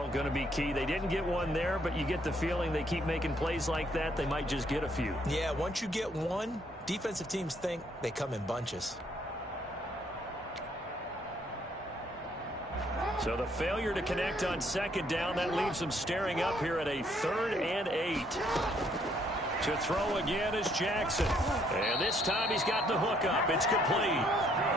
battle going to be key. They didn't get one there, but you get the feeling they keep making plays like that, they might just get a few. Yeah, once you get one, defensive teams think they come in bunches. So the failure to connect on second down, that leaves them staring up here at a 3rd and 8. To throw again is Jackson. And this time he's got the hook up. It's complete.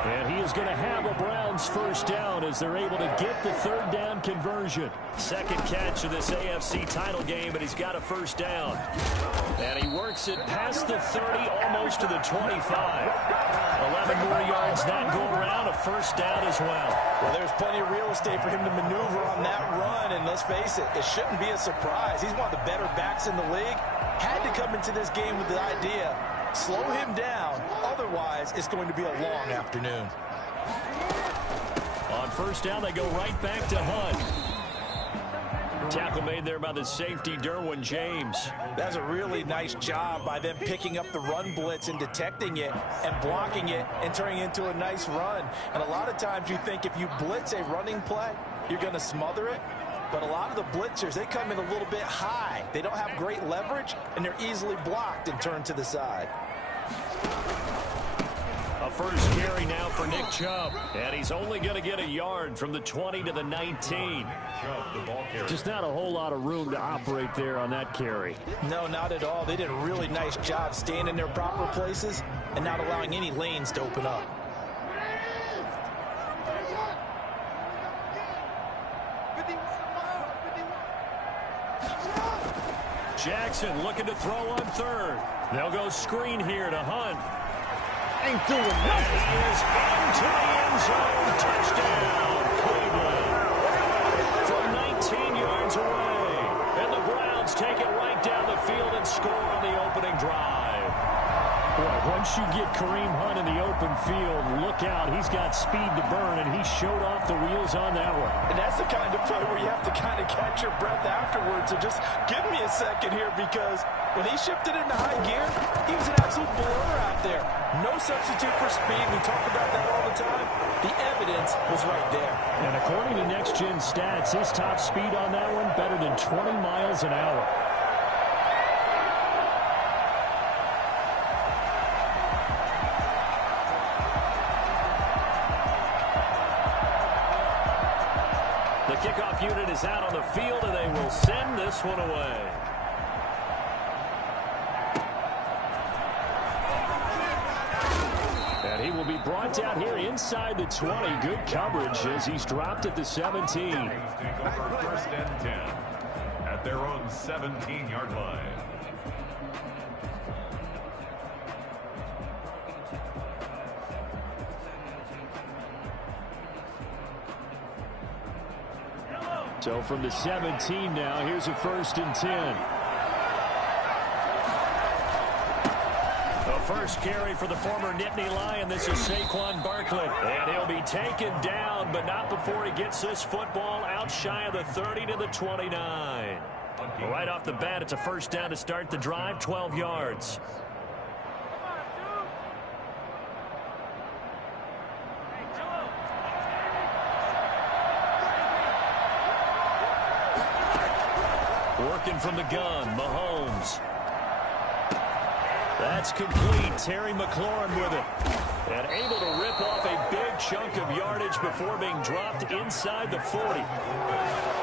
And he is going to have a Browns first down as they're able to get the 3rd down conversion. Second catch of this AFC title game, and he's got a first down. And he works it past the 30, almost to the 25. 11 more yards that go around, a first down as well. Well, there's plenty of real estate for him to maneuver on that run, and let's face it, it shouldn't be a surprise. He's one of the better backs in the league. Had to come into this game with the idea, slow him down, otherwise it's going to be a long afternoon. On first down, they go right back to Hunt. Tackle made there by the safety, Derwin James. That's a really nice job by them picking up the run blitz and detecting it and blocking it and turning it into a nice run. And a lot of times you think if you blitz a running play, you're going to smother it. But a lot of the blitzers, they come in a little bit high. They don't have great leverage, and they're easily blocked and turned to the side. A first carry now for Nick Chubb. And he's only going to get a yard from the 20 to the 19. Just not a whole lot of room to operate there on that carry. No, not at all. They did a really nice job staying in their proper places and not allowing any lanes to open up. Jackson looking to throw on 3rd. They'll go screen here to Hunt. Ain't doing nothing. He is into the end zone. Touchdown, Cleveland. From 19 yards away. And the Browns take it right down the field and score on the opening drive. Boy, once you get Kareem Hunt in the open field, look out. He's got speed to burn, and he showed off the wheels on that one. And that's the kind of play where you have to kind of catch your breath afterwards. So just give me a second here, because when he shifted into high gear, he was an absolute blower out there. No substitute for speed. We talk about that all the time. The evidence was right there. And according to Next Gen Stats, his top speed on that one better than 20 miles an hour. The kickoff unit is out on the field, and they will send this one away. And he will be brought down here inside the 20. Good coverage as he's dropped at the 17. First and 10 at their own 17-yard line. So from the 17 now, here's a 1st and 10. The first carry for the former Nittany Lion. This is Saquon Barkley. And he'll be taken down, but not before he gets this football out shy of the 30 to the 29. Right off the bat, it's a first down to start the drive, 12 yards. Working from the gun, Mahomes. That's complete. Terry McLaurin with it. And able to rip off a big chunk of yardage before being dropped inside the 40.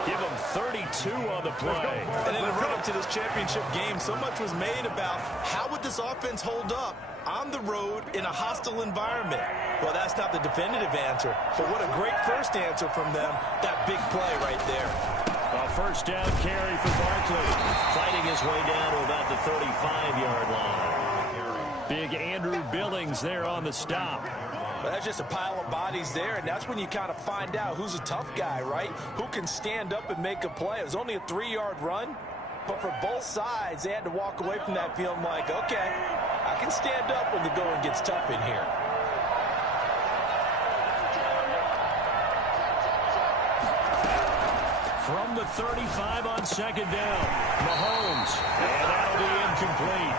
Give him 32 on the play. And in the run-up to this championship game, so much was made about how would this offense hold up on the road in a hostile environment. Well, that's not the definitive answer, but what a great first answer from them. That big play right there. A first down carry for Barkley. Fighting his way down to about the 35-yard line. Big Andrew Billings there on the stop. But that's just a pile of bodies there, and that's when you kind of find out who's a tough guy, right? Who can stand up and make a play. It was only a 3-yard run, but for both sides, they had to walk away from that field like, okay, I can stand up when the going gets tough in here. From the 35 on second down, Mahomes, and that'll be incomplete.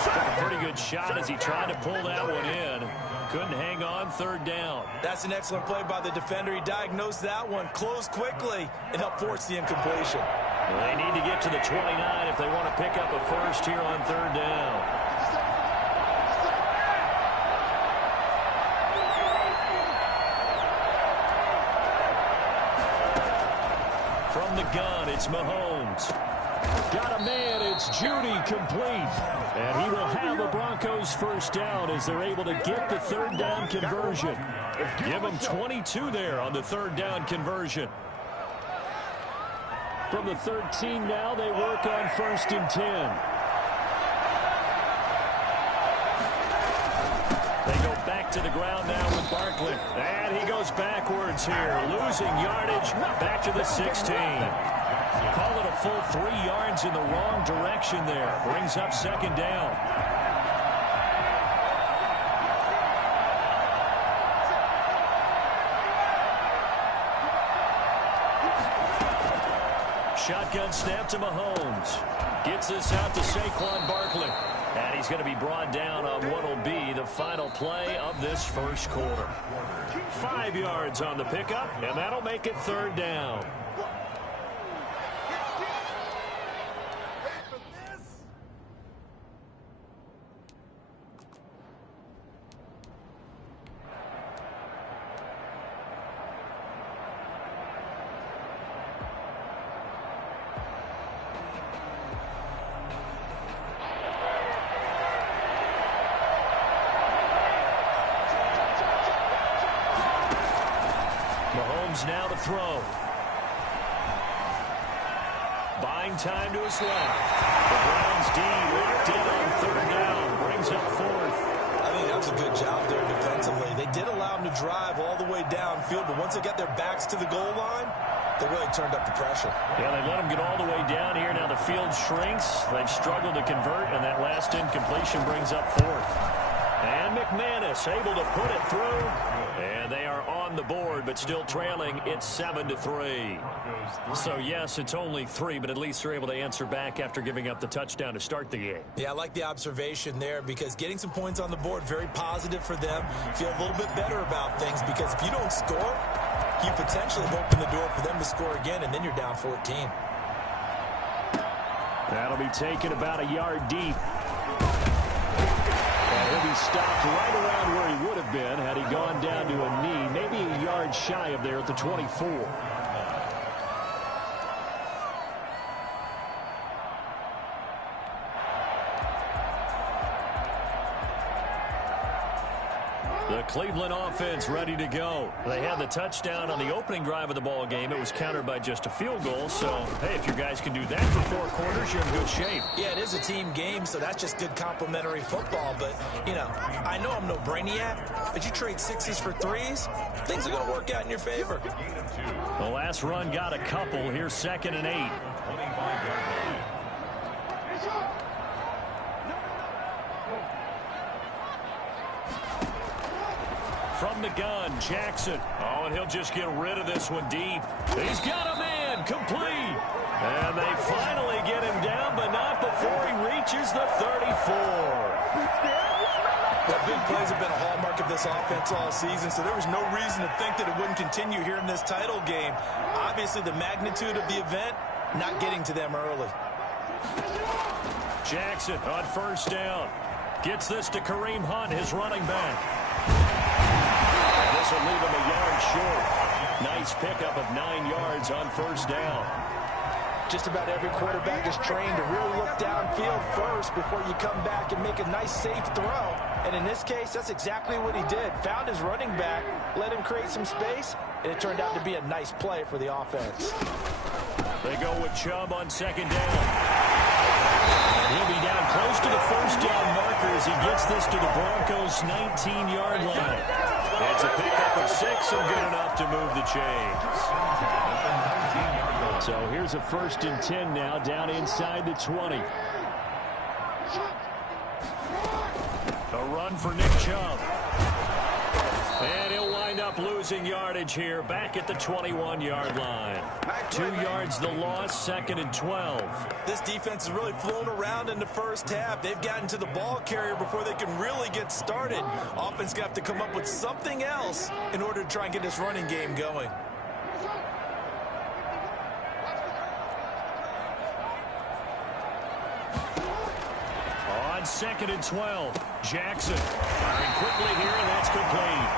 Took a pretty good shot as he tried to pull that one in. couldn't hang on third down. That's an excellent play by the defender. He diagnosed that one, closed quickly, and helped force the incompletion. They need to get to the 29 if they want to pick up a first here on third down. From the gun, it's Mahomes. Got a man, it's Judy, complete. And he will have a Broncos first down as they're able to get the third down conversion. Give them 22 there on the third down conversion. From the 13 now, they work on 1st and 10. They go back to the ground now with Barkley. And he goes backwards here, losing yardage back to the 16. Call it a full 3 yards in the wrong direction there. Brings up 2nd down. Shotgun snap to Mahomes. Gets this out to Saquon Barkley. And he's going to be brought down on what will be the final play of this first quarter. 5 yards on the pickup, and that'll make it third down. Mahomes now to throw. Buying time to his left. The Browns D locked in on third down. Brings up 4th. I think that was a good job there defensively. They did allow them to drive all the way downfield, but once they got their backs to the goal line, they really turned up the pressure. Yeah, they let them get all the way down here. Now the field shrinks. They've struggled to convert, and that last incompletion brings up 4th. And McManus able to put it through. And they are on the board, but still trailing. It's 7-3. So, yes, it's only 3, but at least they're able to answer back after giving up the touchdown to start the game. Yeah, I like the observation there because getting some points on the board, very positive for them. Feel a little bit better about things because if you don't score, you potentially open the door for them to score again, and then you're down 14. That'll be taken about a yard deep. He'll be stopped right around where he would have been had he gone down to a knee, maybe a yard shy of there at the 24. The Cleveland offense ready to go. They had the touchdown on the opening drive of the ball game. It was countered by just a field goal. So, hey, if your guys can do that for 4 quarters, you're in good shape. Yeah, it is a team game, so that's just good complimentary football. But, you know, I know I'm no brainiac, but you trade 6s for 3s, things are going to work out in your favor. The last run got a couple. Here's 2nd and 8. From the gun, Jackson. Oh, and he'll just get rid of this one deep. He's got a man, complete. And they finally get him down, but not before he reaches the 34. Well, big plays have been a hallmark of this offense all season, so there was no reason to think that it wouldn't continue here in this title game. Obviously, the magnitude of the event, not getting to them early. Jackson on 1st down. Gets this to Kareem Hunt, his running back. This will leave him a yard short. Nice pickup of 9 yards on 1st down. Just about every quarterback is trained to really look downfield first before you come back and make a nice, safe throw. And in this case, that's exactly what he did. Found his running back, let him create some space, and it turned out to be a nice play for the offense. They go with Chubb on 2nd down. He'll be down close to the 1st down marker as he gets this to the Broncos' 19-yard line. It's a pickup of 6 and good enough to move the chains. So here's a 1st and 10 now, down inside the 20. A run for Nick Chubb. And he'll wind up losing yardage here back at the 21-yard line. 2 yards the loss, 2nd and 12. This defense has really flown around in the first half. They've gotten to the ball carrier before they can really get started. Offense going to have to come up with something else in order to try and get this running game going. On 2nd and 12, Jackson firing quickly here, and that's complete.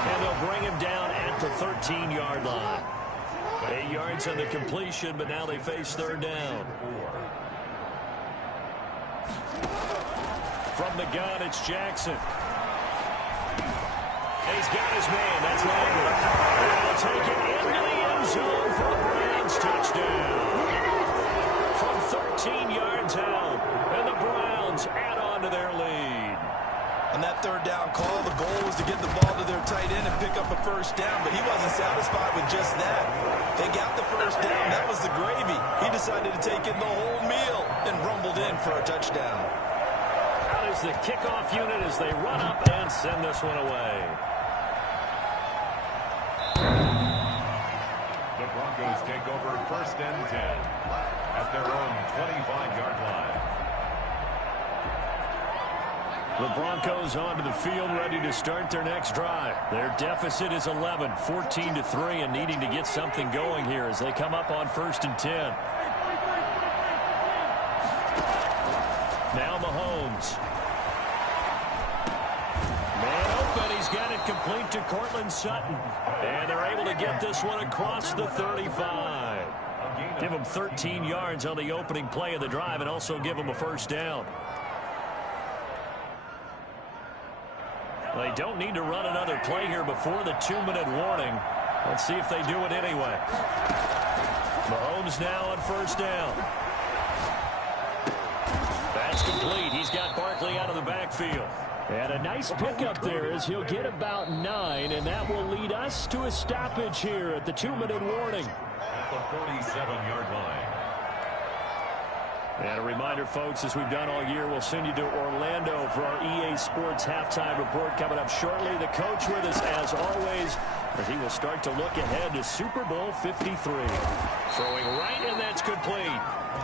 And they'll bring him down at the 13-yard line. 8 yards on the completion, but now they face 3rd down. From the gun, it's Jackson. He's got his man. That's Langley. And they'll take it into the end zone for a Browns touchdown. From 13 yards out, and the Browns add on to their lead. On that 3rd down call, the goal was to get the ball to their tight end and pick up a 1st down, but he wasn't satisfied with just that. They got the 1st down. That was the gravy. He decided to take in the whole meal and rumbled in for a touchdown. Out is the kickoff unit as they run up and send this one away. The Broncos take over 1st and 10 at their own 25-yard line. The Broncos onto the field, ready to start their next drive. Their deficit is 11, 14-3, and needing to get something going here as they come up on 1st and 10. Now Mahomes. Man open, he's got it complete to Courtland Sutton. And they're able to get this one across the 35. Give them 13 yards on the opening play of the drive and also give them a 1st down. They don't need to run another play here before the 2-minute warning. Let's see if they do it anyway. Mahomes now on 1st down. That's complete. He's got Barkley out of the backfield. And a nice pickup there as he'll get about 9, and that will lead us to a stoppage here at the 2-minute warning. At the 47-yard line. And a reminder, folks, as we've done all year, we'll send you to Orlando for our EA Sports halftime report coming up shortly. The coach with us, as always, as he will start to look ahead to Super Bowl 53. Throwing right, and that's complete.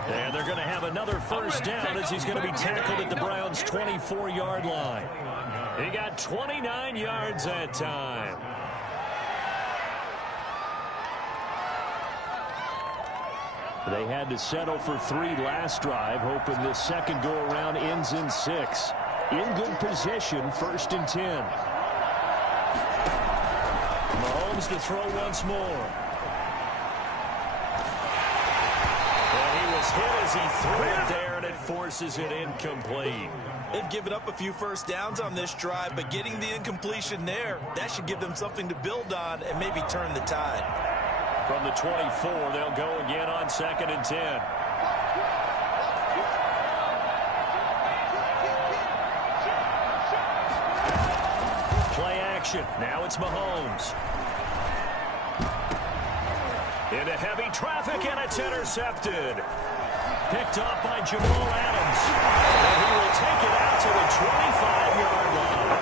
And they're going to have another 1st down as he's going to be tackled at the Browns' 24-yard line. He got 29 yards that time. They had to settle for 3 last drive, hoping this second go-around ends in 6. In good position, 1st and 10. Mahomes to throw once more. And he was hit as he threw it there, and it forces it incomplete. They've given up a few 1st downs on this drive, but getting the incompletion there, that should give them something to build on and maybe turn the tide. From the 24, they'll go again on 2nd and 10. Play action. Now it's Mahomes. Into heavy traffic, and it's intercepted. Picked up by Jamal Adams. And he will take it out to the 25-yard line.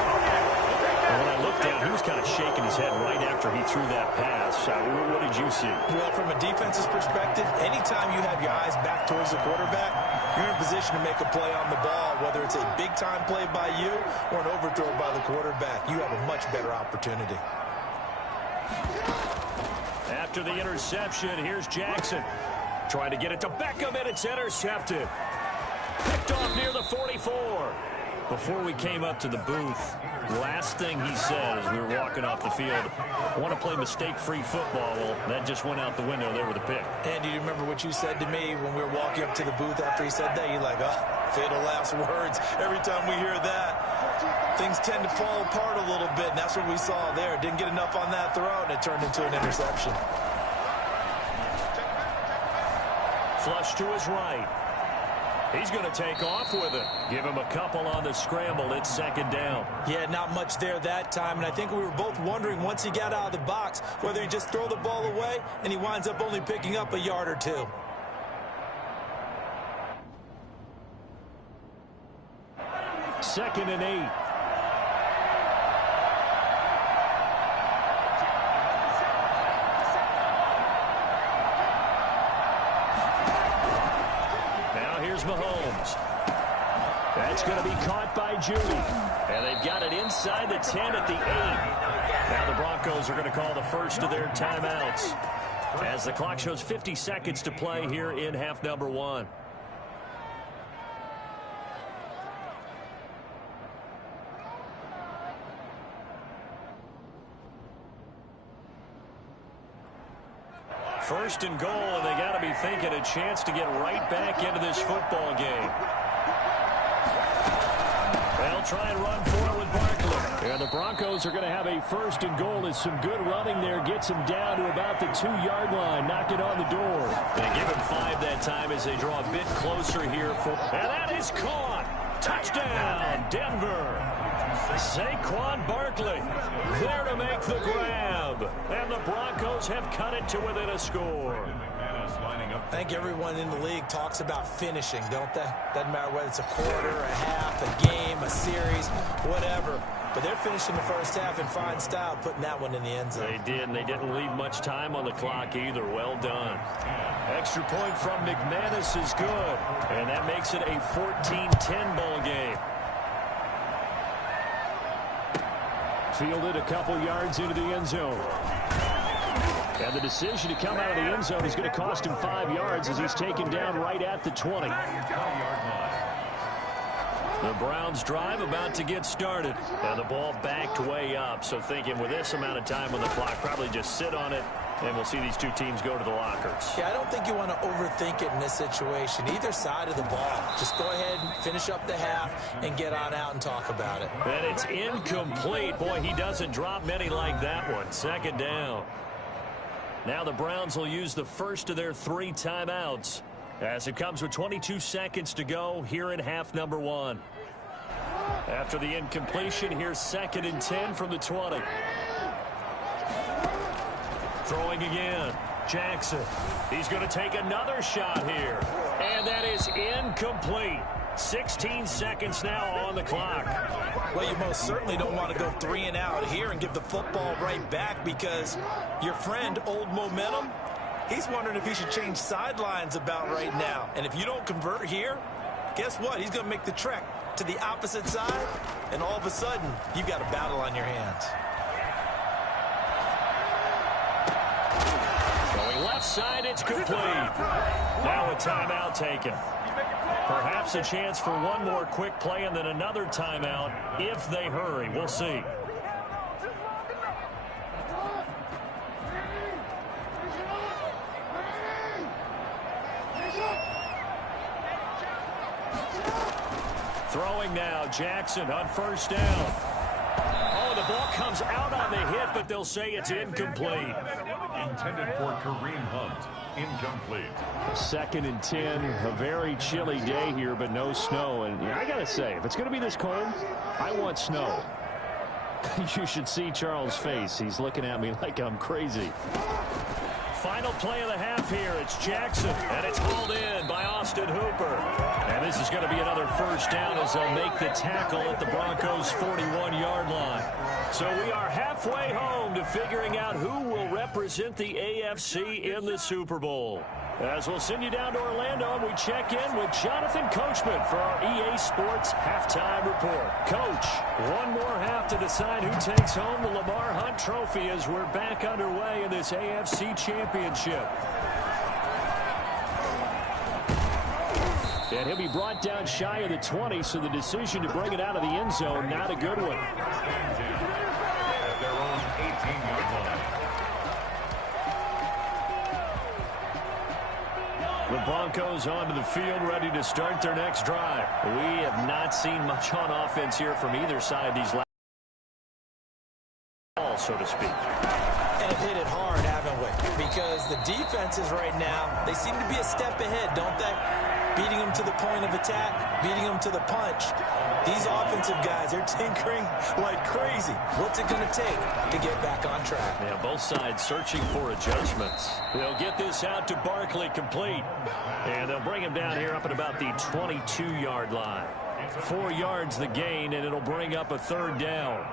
And when I looked down, he was kind of shaking his head right after he threw that pass. What did you see? Well, from a defense's perspective, anytime you have your eyes back towards the quarterback, you're in position to make a play on the ball, whether it's a big-time play by you or an overthrow by the quarterback. You have a much better opportunity. After the interception, here's Jackson. Trying to get it to Beckham, and it's intercepted. Picked off near the 44. Before we came up to the booth, last thing he said as we were walking off the field, I want to play mistake-free football. Well, that just went out the window there with a pick. And do you remember what you said to me when we were walking up to the booth after he said that? You're like, oh, fatal last words. Every time we hear that, things tend to fall apart a little bit, and that's what we saw there. Didn't get enough on that throw, and it turned into an interception. Flush to his right. He's going to take off with it. Give him a couple on the scramble. It's 2nd down. Yeah, not much there that time, and I think we were both wondering once he got out of the box whether he just throw the ball away and he winds up only picking up a yard or 2. 2nd and 8. by Judy. And they've got it inside the 10 at the 8. Now the Broncos are going to call the first of their timeouts as the clock shows 50 seconds to play here in half number 1. First and goal, and they got to be thinking a chance to get right back into this football game. They'll try and run for it with Barkley. And the Broncos are going to have a first and goal as some good running there gets him down to about the 2-yard line. Knock it on the door. They give him 5 that time as they draw a bit closer here. And that is caught. Touchdown, Denver. Saquon Barkley there to make the grab. And the Broncos have cut it to within a score. I think everyone in the league talks about finishing, don't they? Doesn't matter whether it's a quarter, a half, a game, a series, whatever. But they're finishing the first half in fine style, putting that one in the end zone. They did, and they didn't leave much time on the clock either. Well done. Extra point from McManus is good, and that makes it a 14-10 ball game. Fielded a couple yards into the end zone. And the decision to come out of the end zone is going to cost him 5 yards as he's taken down right at the 20. The Browns drive about to get started. And the ball backed way up. So thinking with this amount of time on the clock, probably just sit on it, and we'll see these two teams go to the lockers. Yeah, I don't think you want to overthink it in this situation. Either side of the ball. Just go ahead and finish up the half and get on out and talk about it. And it's incomplete. Boy, he doesn't drop many like that one. Second down. Now the Browns will use the first of their 3 timeouts as it comes with 22 seconds to go here in half number 1. After the incompletion, here's 2nd and 10 from the 20. Throwing again. Jackson. He's going to take another shot here. And that is incomplete. 16 seconds now on the clock. Well, you most certainly don't want to go 3 and out here and give the football right back because your friend, Old Momentum, he's wondering if he should change sidelines about right now. And if you don't convert here, guess what? He's going to make the trek to the opposite side, and all of a sudden, you've got a battle on your hands. Going left side, it's complete. Now a timeout taken. Perhaps a chance for one more quick play and then another timeout if they hurry. We'll see. Throwing now, Jackson on first down. Oh, the ball comes out on the hit, but they'll say it's incomplete. Intended for Kareem Hunt. Incomplete. 2nd and 10. A very chilly day here, but no snow. And I got to say, if it's going to be this cold, I want snow. You should see Charles' face. He's looking at me like I'm crazy. Final play of the half here. It's Jackson, and it's hauled in by Austin Hooper. And this is going to be another first down as they'll make the tackle at the Broncos' 41-yard line. So we are halfway home to figuring out who will represent the AFC in the Super Bowl. As we'll send you down to Orlando, and we check in with Jonathan Coachman for our EA Sports Halftime Report. Coach, one more half to decide who takes home the Lamar Hunt Trophy as we're back underway in this AFC Championship. And he'll be brought down shy of the 20, so the decision to bring it out of the end zone, not a good one. At their own 18-yard line. The Broncos onto the field, ready to start their next drive. We have not seen much on offense here from either side these last ball, so to speak. And have hit it hard, haven't we? Because the defenses right now, they seem to be a step ahead, don't they? Beating them to the point of attack, beating them to the punch. These offensive guys are tinkering like crazy. What's it going to take to get back on track? Yeah, both sides searching for adjustments. They'll get this out to Barkley, complete. And they'll bring him down here up at about the 22-yard line. 4 yards the gain, and it'll bring up a third down.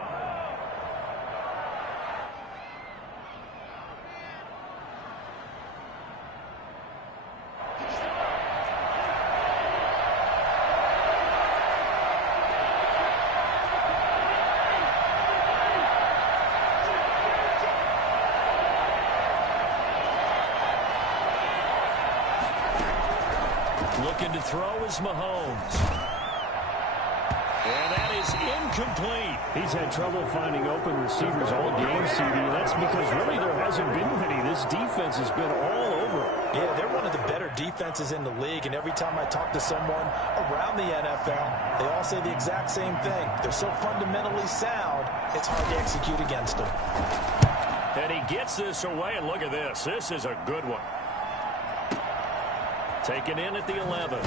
Looking to throw is Mahomes. And that is incomplete. He's had trouble finding open receivers all game, CD. That's because really there hasn't been many. This defense has been all over. Yeah, they're one of the better defenses in the league, and every time I talk to someone around the NFL, they all say the exact same thing. They're so fundamentally sound, it's hard to execute against them. And he gets this away, and look at this. This is a good one. Taken in at the 11.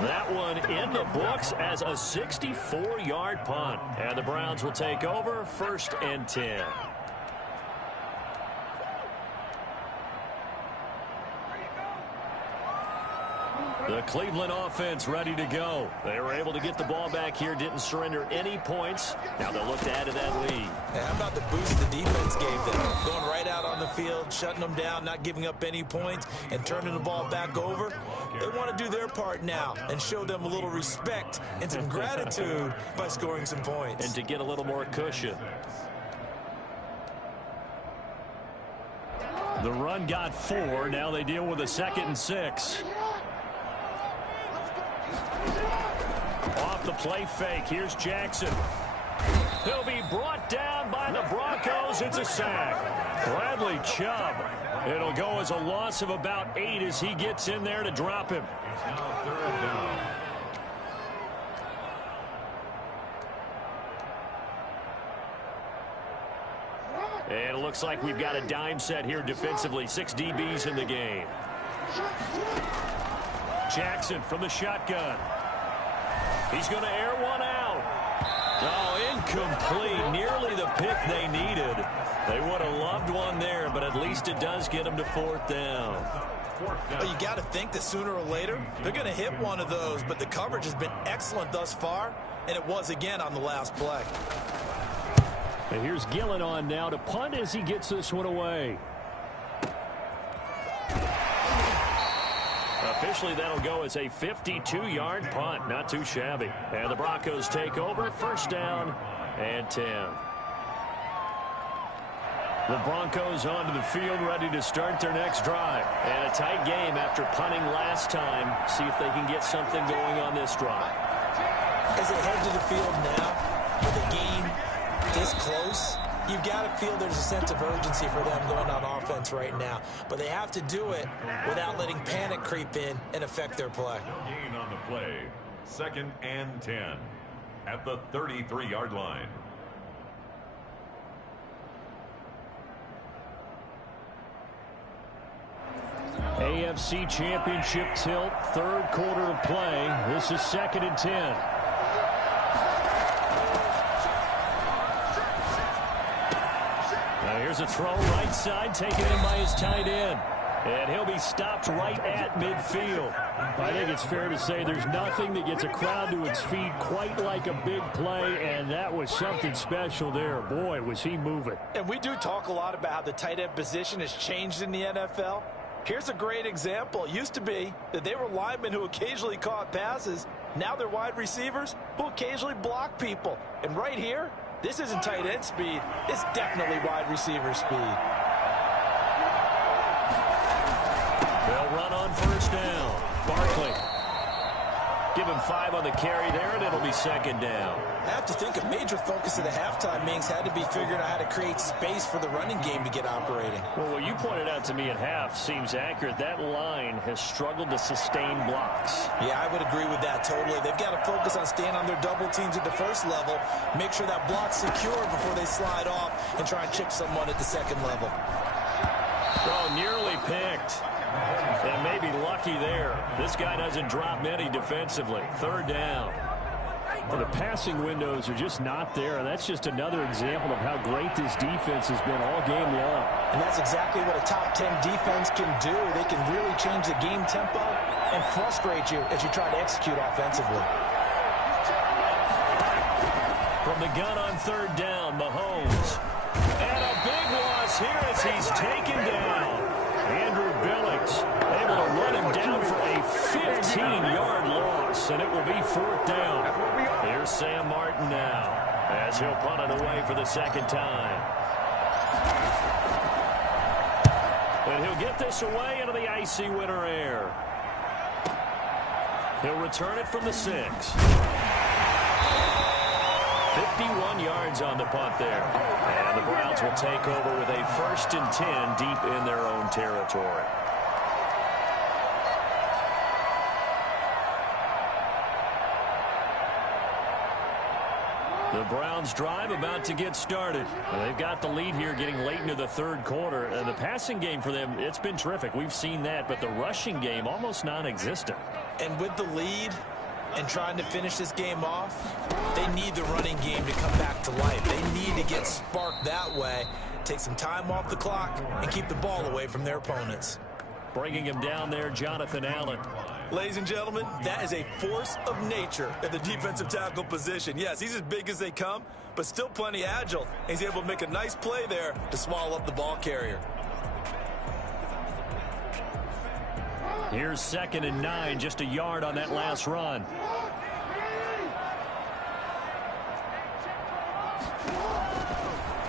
That one in the books as a 64-yard punt. And the Browns will take over 1st and 10. The Cleveland offense ready to go. They were able to get the ball back here, didn't surrender any points. Now they'll look to add to that lead. Hey, how about the boost the defense gave them? Going right out on the field, shutting them down, not giving up any points, and turning the ball back over. They want to do their part now and show them a little respect and some gratitude by scoring some points. And to get a little more cushion. The run got 4. Now they deal with a 2nd and 6. Off the play fake. Here's Jackson. He'll be brought down by the Broncos. It's a sack. Bradley Chubb. It'll go as a loss of about 8 as he gets in there to drop him. And it looks like we've got a dime set here defensively. 6 DBs in the game. Jackson from the shotgun. He's going to air one out. Oh, incomplete. Nearly the pick they needed. They would have loved one there, but at least it does get them to 4th down. Well, you got to think that sooner or later they're going to hit one of those, but the coverage has been excellent thus far, and it was again on the last play. And here's Gillen on now to punt as he gets this one away. Officially, that'll go as a 52-yard punt. Not too shabby. And the Broncos take over. 1st down and 10. The Broncos onto the field, ready to start their next drive. And a tight game after punting last time. See if they can get something going on this drive. As they head to the field now, with the game this close, you've got to feel there's a sense of urgency for them going on offense right now. But they have to do it without letting panic creep in and affect their play. No gain on the play. 2nd and 10 at the 33-yard line. AFC Championship tilt, 3rd quarter of play. This is 2nd and 10. Now here's a throw right side, taken in by his tight end. And he'll be stopped right at midfield. I think it's fair to say there's nothing that gets a crowd to its feet quite like a big play, and that was something special there. Boy, was he moving. And we do talk a lot about how the tight end position has changed in the NFL. Here's a great example. It used to be that they were linemen who occasionally caught passes. Now they're wide receivers who occasionally block people. And right here, this isn't tight end speed. It's definitely wide receiver speed. They'll run on 1st down. Barkley. Give him 5 on the carry there, and it'll be 2nd down. I have to think a major focus of the halftime meetings had to be figuring out how to create space for the running game to get operating. Well, what you pointed out to me at half seems accurate. That line has struggled to sustain blocks. Yeah, I would agree with that totally. They've got to focus on staying on their double teams at the 1st level, make sure that block's secure before they slide off and try and chip someone at the 2nd level. Oh, nearly picked. And maybe lucky there. This guy doesn't drop many defensively. 3rd down. Well, the passing windows are just not there. That's just another example of how great this defense has been all game long. And that's exactly what a top 10 defense can do. They can really change the game tempo and frustrate you as you try to execute offensively. From the gun on 3rd down, Mahomes. And a big loss here as he's taken down. Andrew Billings able to run him down for a 15-yard loss, and it will be 4th down. Here's Sam Martin now as he'll punt it away for the 2nd time. And he'll get this away into the icy winter air. He'll return it from the 6. 51 yards on the punt there. And the Browns will take over with a 1st and 10 deep in their own territory. The Browns drive about to get started. They've got the lead here getting late into the 3rd quarter. And the passing game for them, it's been terrific. We've seen that, but the rushing game almost non-existent. And with the lead and trying to finish this game off, they need the running game to come back to life. They need to get sparked that way, take some time off the clock, and keep the ball away from their opponents. Bringing him down there, Jonathan Allen. Ladies and gentlemen, that is a force of nature at the defensive tackle position. Yes, he's as big as they come, but still plenty agile. He's able to make a nice play there to swallow up the ball carrier. Here's 2nd and 9, just a yard on that last run.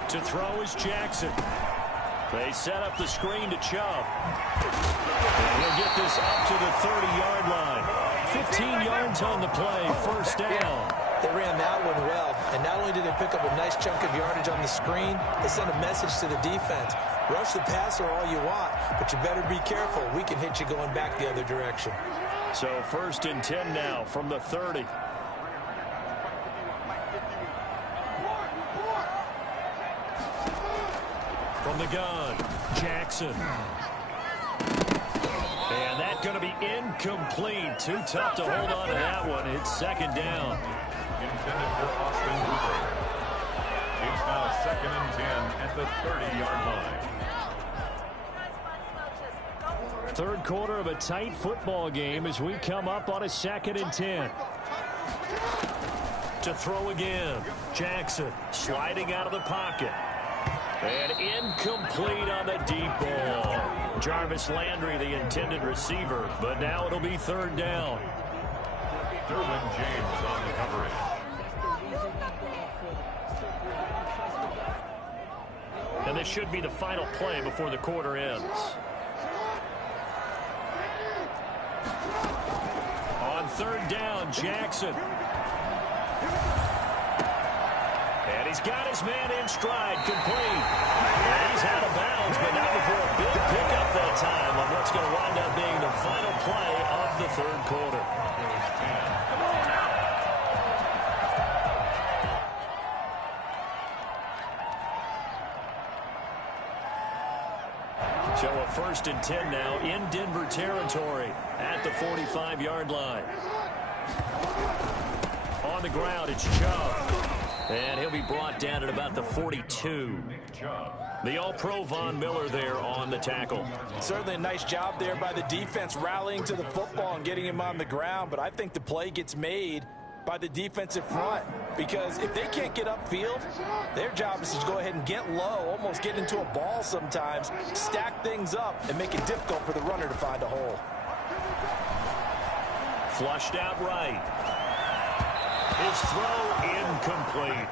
To throw is Jackson. They set up the screen to Chubb. And he'll get this up to the 30-yard line. 15 yards on the play, 1st down. They ran that one well, and not only did they pick up a nice chunk of yardage on the screen, they sent a message to the defense. Rush the passer all you want, but you better be careful. We can hit you going back the other direction. So 1st and 10 now from the 30. From the gun, Jackson. And that's going to be incomplete. Too tough to hold on to that one. It's 2nd down. Intended for Austin Hooper. It's now 2nd and 10 at the 30-yard line. 3rd quarter of a tight football game as we come up on a 2nd and 10. To throw again, Jackson sliding out of the pocket. And incomplete on the deep ball. Jarvis Landry, the intended receiver, but now it'll be 3rd down. Derwin James on the coverage. And this should be the final play before the quarter ends. On 3rd down, Jackson. And he's got his man in stride, complete. And he's out of bounds, but not before a big pickup that time on what's going to wind up being the final play of the 3rd quarter. So a 1st and 10 now in Denver territory at the 45-yard line. On the ground, it's Chubb. And he'll be brought down at about the 42. The All-Pro Von Miller there on the tackle. Certainly a nice job there by the defense rallying to the football and getting him on the ground, but I think the play gets made by the defensive front because if they can't get upfield, their job is to go ahead and get low, almost get into a ball sometimes, stack things up, and make it difficult for the runner to find a hole. Flushed out right. His throw incomplete.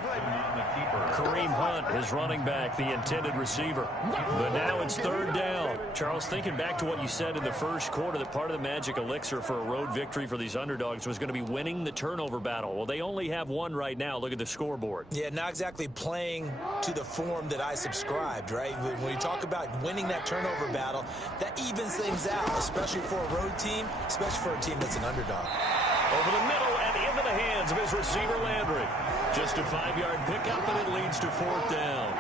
Kareem Hunt is running back, the intended receiver. But now it's 3rd down. Charles, thinking back to what you said in the 1st quarter, that part of the magic elixir for a road victory for these underdogs was going to be winning the turnover battle. Well, they only have one right now. Look at the scoreboard. Yeah, not exactly playing to the form that I subscribed, right? When you talk about winning that turnover battle, that evens things out, especially for a road team, especially for a team that's an underdog. Over the middle and into the hands of his receiver, Landry. Just a 5-yard pickup, and it leads to 4th down.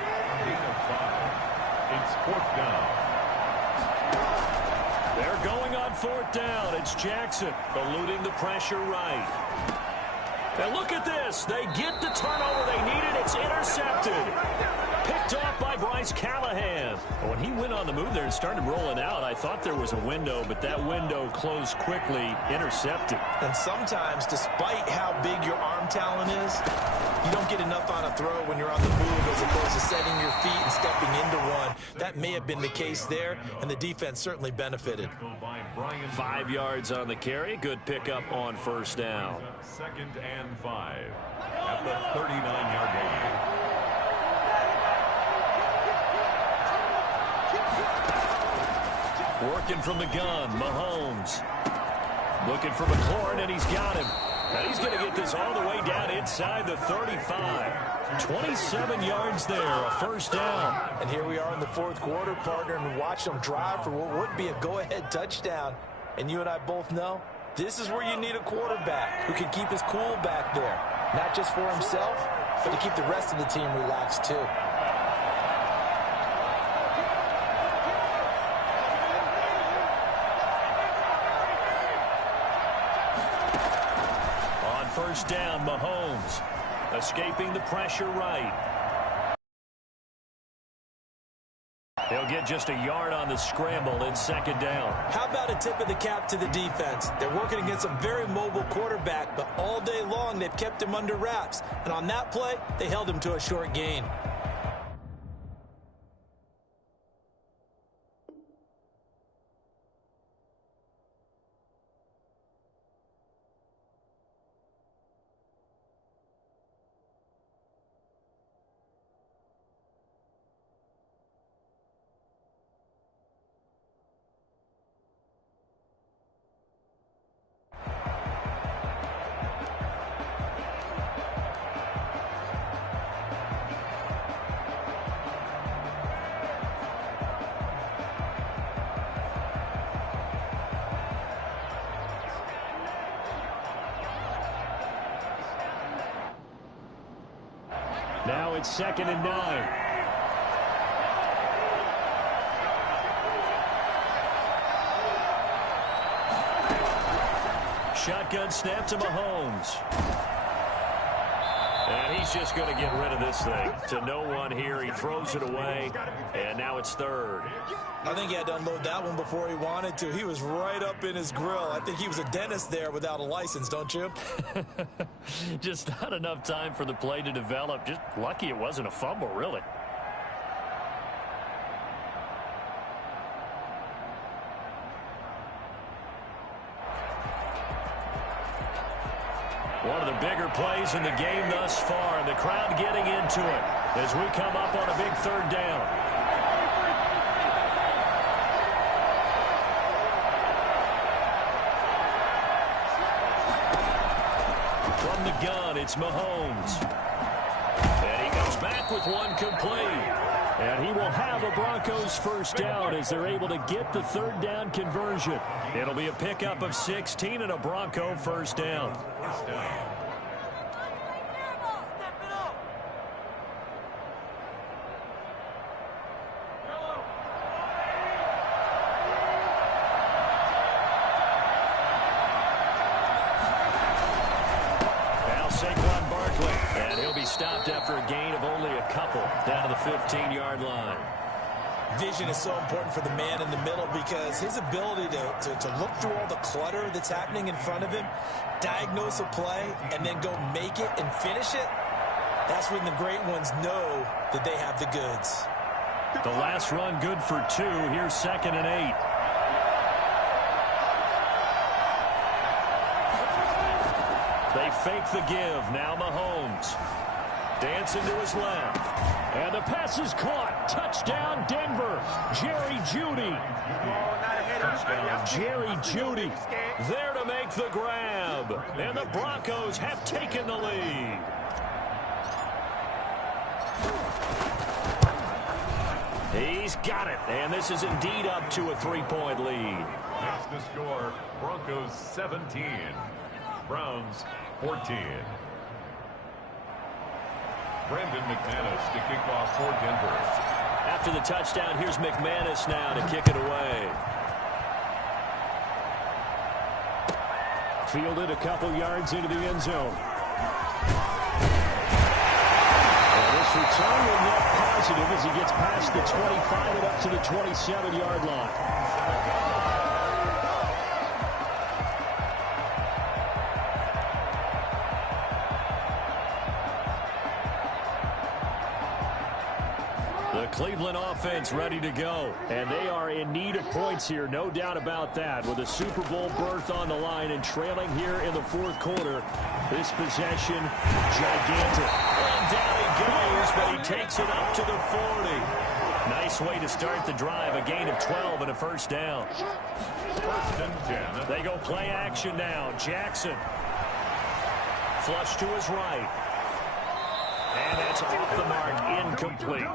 It's 4th down. They're going on 4th down. It's Jackson eluding the pressure right. And look at this. They get the turnover they needed. It's intercepted. Picked off by Bryce Callahan. When he went on the move there and started rolling out, I thought there was a window, but that window closed quickly, intercepted. And sometimes, despite how big your arm talent is, you don't get enough on a throw when you're on the move as opposed to setting your feet and stepping into one. That may have been the case there, and the defense certainly benefited. 5 yards on the carry. Good pickup on 1st down. 2nd and 5 at the 39-yard line. Working from the gun, Mahomes. Looking for McLaurin, and he's got him. And he's going to get this all the way down inside the 35. 27 yards there, a first down. And here we are in the fourth quarter, partner, and watch them drive for what would be a go-ahead touchdown. And you and I both know this is where you need a quarterback who can keep his cool back there. Not just for himself, but to keep the rest of the team relaxed too. On first down, Mahomes escaping the pressure right. He'll get just a yard on the scramble in second down. How about a tip of the cap to the defense? They're working against a very mobile quarterback, but all day long they've kept him under wraps. And on that play, they held him to a short gain. Now it's 2nd and 9. Shotgun snap to Mahomes. And he's just going to get rid of this thing. To no one here. He throws it away. And now it's 3rd. I think he had to unload that one before he wanted to. He was right up in his grill. I think he was a dentist there without a license, don't you? Just not enough time for the play to develop. Just lucky it wasn't a fumble, really. One of the bigger plays in the game thus far, and the crowd getting into it as we come up on a big 3rd down. From the gun, it's Mahomes. And he goes back with one complete. And he will have a Broncos first down as they're able to get the 3rd down conversion. It'll be a pickup of 16 and a Bronco first down. Saquon Barkley, and he'll be stopped after a gain of only a couple down to the 15-yard line. Vision is so important for the man in the middle because his ability to look through all the clutter that's happening in front of him, diagnose a play, and then go make it and finish it, that's when the great ones know that they have the goods. The last run good for 2. Here's 2nd and 8. They fake the give. Now Mahomes. Dancing to his left. And the pass is caught. Touchdown, Denver. Jerry Jeudy. Jerry Jeudy there to make the grab. And the Broncos have taken the lead. He's got it. And this is indeed up to a 3-point lead. That's the score. Broncos 17. Browns 14. Brandon McManus to kick off for Denver. After the touchdown, here's McManus now to kick it away. fielded a couple yards into the end zone. And this return will net positive as he gets past the 25 and up to the 27-yard line. Cleveland offense ready to go. And they are in need of points here, no doubt about that. With a Super Bowl berth on the line and trailing here in the fourth quarter, this possession gigantic. And down he goes, but he takes it up to the 40. Nice way to start the drive. A gain of 12 and a first down. 1st and 10. They go play action now. Jackson. Flush to his right. And that's off the mark. Incomplete.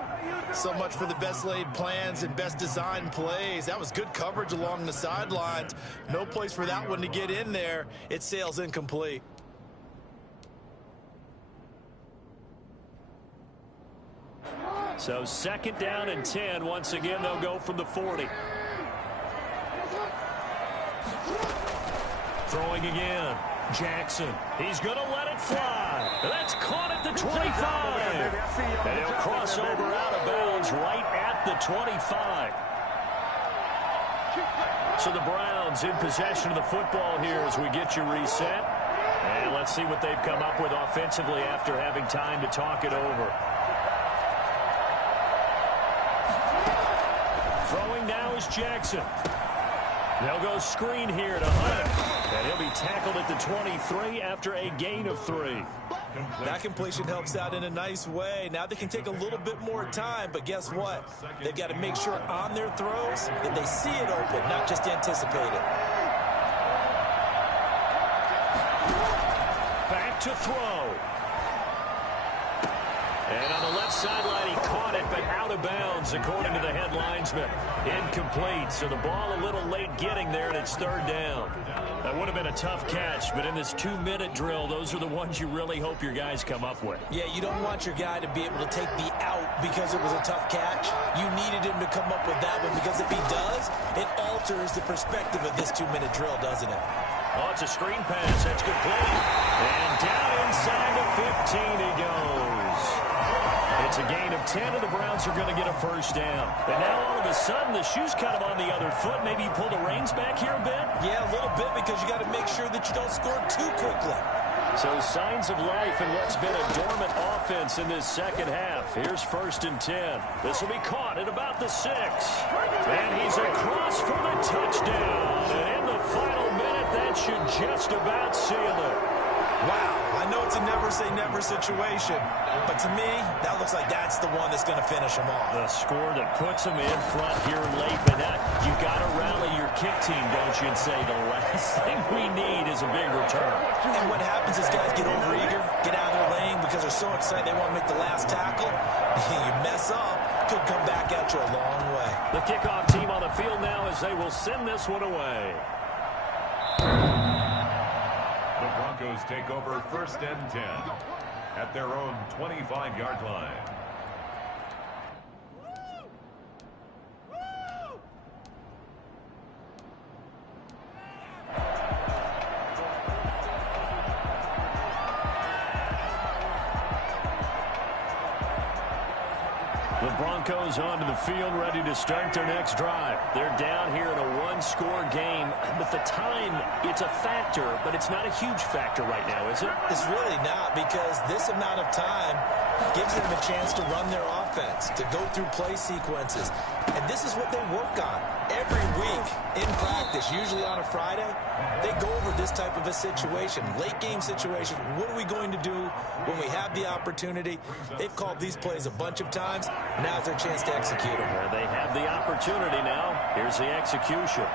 So much for the best laid plans and best designed plays. That was good coverage along the sidelines. No place for that one to get in there. It sails incomplete. So 2nd down and 10. Once again, they'll go from the 40. Throwing again. Jackson. He's going to let it fly. That's caught at the 25. And he'll cross over out of bounds right at the 25. So the Browns in possession of the football here as we get you reset. And let's see what they've come up with offensively after having time to talk it over. Throwing now is Jackson. They'll go screen here to Hunt. And he'll be tackled at the 23 after a gain of 3. That completion helps out in a nice way. Now they can take a little bit more time, but guess what? They've got to make sure on their throws that they see it open, not just anticipate it. Back to throw. And on the left sideline, he caught it, but out of bounds, according to the head linesman. Incomplete, so the ball a little late getting there, and it's 3rd down. That would have been a tough catch, but in this 2-minute drill, those are the ones you really hope your guys come up with. Yeah, you don't want your guy to be able to take the out because it was a tough catch. You needed him to come up with that one, because if he does, it alters the perspective of this 2-minute drill, doesn't it? Oh, it's a screen pass. That's complete. And down inside the 15 he goes. It's a gain of 10, and the Browns are going to get a first down. And now all of a sudden, the shoe's kind of on the other foot. Maybe you pull the reins back here a bit? Yeah, a little bit, because you got to make sure that you don't score too quickly. So signs of life in what's been a dormant offense in this second half. Here's 1st and 10. This will be caught at about the 6. And he's across for the touchdown. And in the final minute, that should just about seal it. Wow, I know it's a never-say-never situation, but to me, that looks like that's the one that's going to finish him off. The score that puts him in front here late, but now you've got to rally your kick team, don't you, and say the last thing we need is a big return. And what happens is guys get overeager, get out of their lane because they're so excited they want to make the last tackle. You mess up, could come back at you a long way. The kickoff team on the field now as they will send this one away. The Broncos take over 1st and 10 at their own 25-yard line. The Broncos onto the field, ready to start their next drive. They're down here in a one-score game, but the time, it's a factor, but it's not a huge factor right now, is it? It's really not, because this amount of time gives them a chance to run their offense, to go through play sequences. And this is what they work on every week in practice, usually on a Friday. They go over this type of a situation, late game situation. What are we going to do when we have the opportunity? They've called these plays a bunch of times. Now's their chance to execute them. They have the opportunity now. Here's the execution.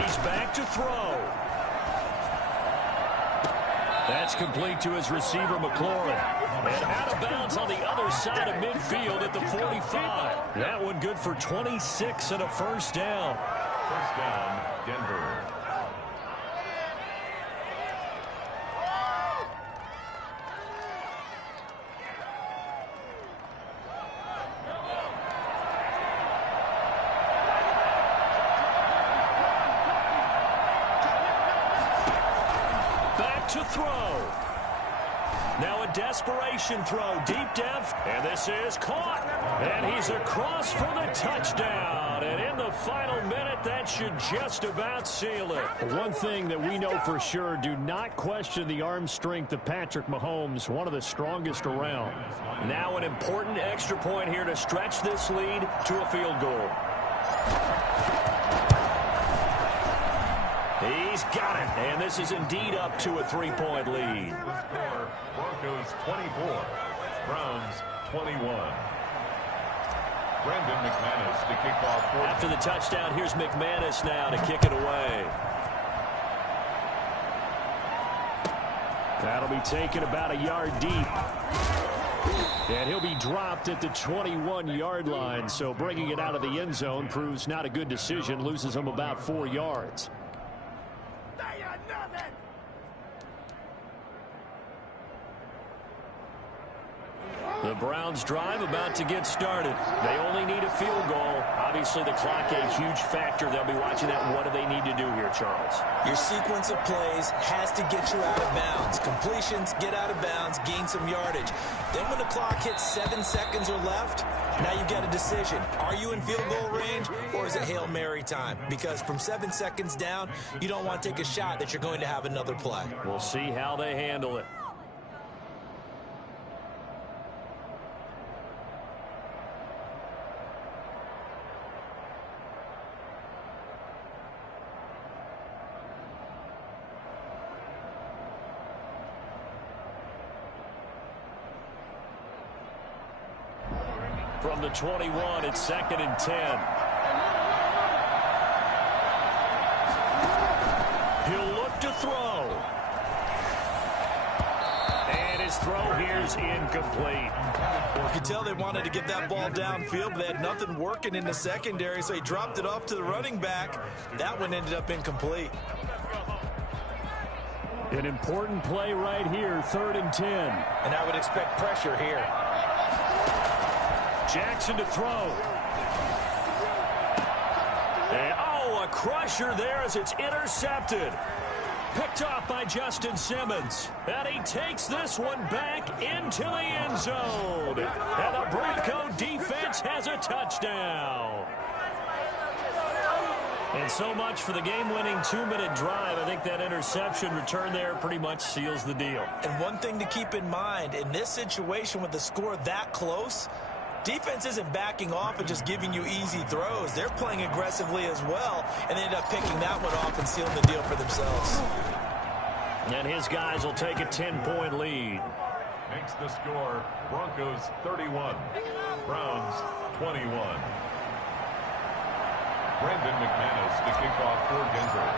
He's back to throw. That's complete to his receiver, McLaurin. And out of bounds on the other side of midfield at the 45. That one good for 26 and a first down. First down, Denver. To throw. Now a desperation throw, deep depth, and this is caught. And he's across for the touchdown. And in the final minute, that should just about seal it. One thing that we know for sure, do not question the arm strength of Patrick Mahomes, one of the strongest around. Now an important extra point here to stretch this lead to a field goal. He's got it, and this is indeed up to a 3-point lead. The score, Broncos 24, Browns 21. Brandon McManus to kick off. After the touchdown, here's McManus now to kick it away. That'll be taken about a yard deep. And he'll be dropped at the 21-yard line. So bringing it out of the end zone proves not a good decision. Loses him about 4 yards. The Browns drive about to get started. They only need a field goal. Obviously, the clock a huge factor. They'll be watching that. What do they need to do here, Charles? Your sequence of plays has to get you out of bounds. Completions, get out of bounds, gain some yardage. Then when the clock hits 7 seconds or left, now you've got a decision. Are you in field goal range, or is it Hail Mary time? Because from 7 seconds down, you don't want to take a shot that you're going to have another play. We'll see how they handle it. From the 21, it's 2nd and 10. He'll look to throw. And his throw here's incomplete. You could tell they wanted to get that ball downfield, but they had nothing working in the secondary, so he dropped it off to the running back. That one ended up incomplete. An important play right here, 3rd and 10. And I would expect pressure here. Jackson to throw. And, oh, a crusher there as it's intercepted. Picked off by Justin Simmons. And he takes this one back into the end zone. And the Bronco defense has a touchdown. And so much for the game-winning 2-minute drive. I think that interception return there pretty much seals the deal. And one thing to keep in mind, in this situation with the score that close, defense isn't backing off and just giving you easy throws. They're playing aggressively as well, and they end up picking that one off and sealing the deal for themselves. And his guys will take a 10-point lead. Makes the score Broncos 31, Browns 21. Brandon McManus to kick off for Denver.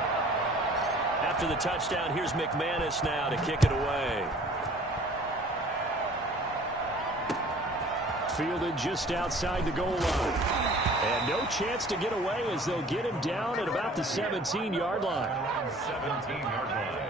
After the touchdown, here's McManus now to kick it away. Fielded just outside the goal line. And no chance to get away as they'll get him down at about the 17-yard line. 17-yard line.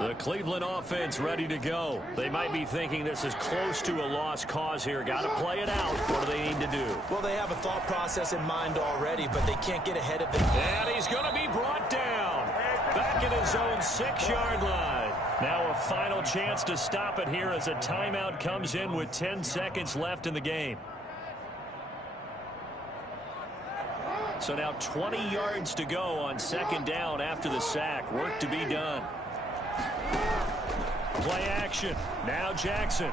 The Cleveland offense ready to go. They might be thinking this is close to a lost cause here. Got to play it out. What do they need to do? Well, they have a thought process in mind already, but they can't get ahead of it. And he's going to be brought down. Back at his own 6-yard line. Now a final chance to stop it here as a timeout comes in with 10 seconds left in the game. So now 20 yards to go on 2nd down after the sack. Work to be done. Play action. Now Jackson.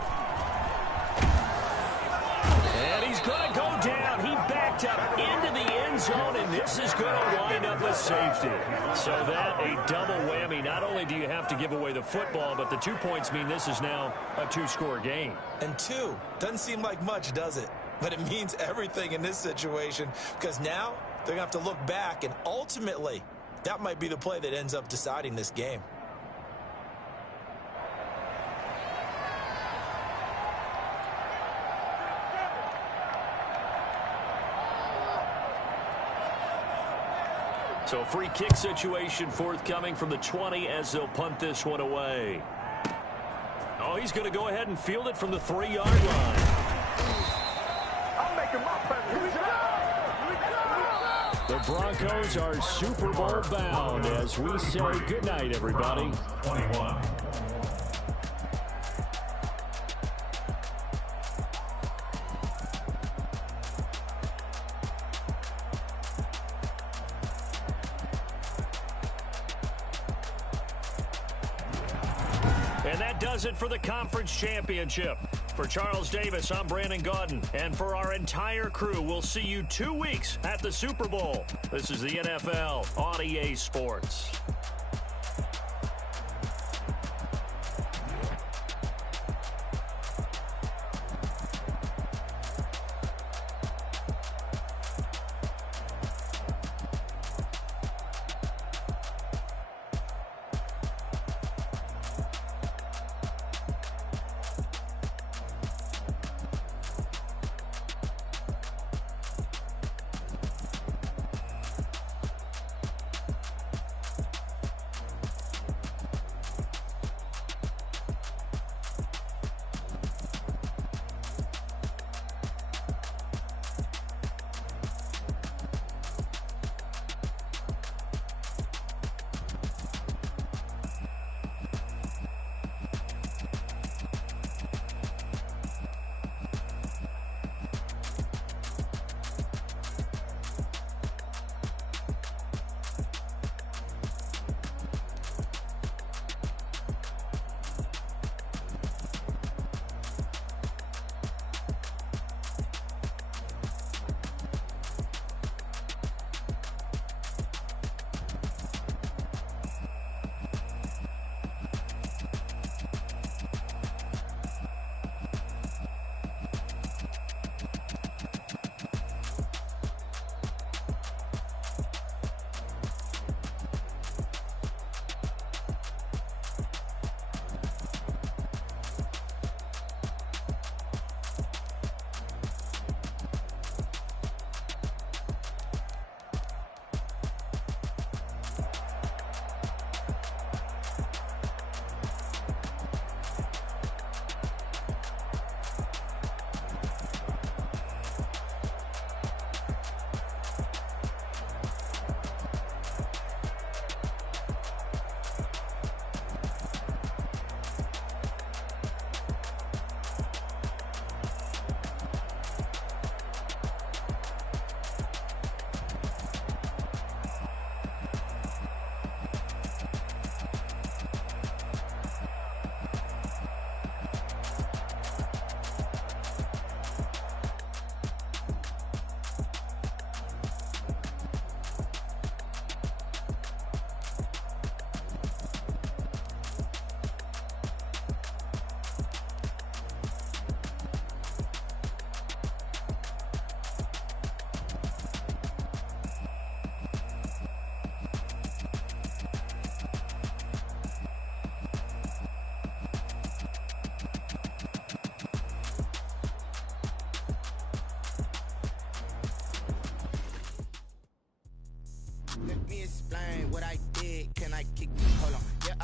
And he's going to go down. He backed up into the end zone, and this is going to wind up a safety. So that a double whammy. Not only do you have to give away the football, but the 2 points mean this is now a 2-score game. And 2 doesn't seem like much, does it? But it means everything in this situation, because now they're going to have to look back, and ultimately that might be the play that ends up deciding this game. So free kick situation forthcoming from the 20 as they'll punt this one away. Oh, he's going to go ahead and field it from the 3-yard line. I'm making my presence. The Broncos are Super Bowl bound as we say goodnight, everybody. 21. And that does it for the conference championship. For Charles Davis, I'm Brandon Gaudin. And for our entire crew, we'll see you 2 weeks at the Super Bowl. This is the NFL on EA Sports.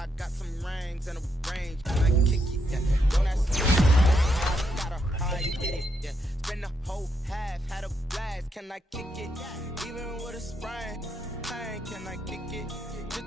I got some rings and a range. Can I kick it? Yeah. Don't ask me. I got a how you did it. Yeah. Spend the whole half, had a blast. Can I kick it? Even with a sprain, can I kick it? Just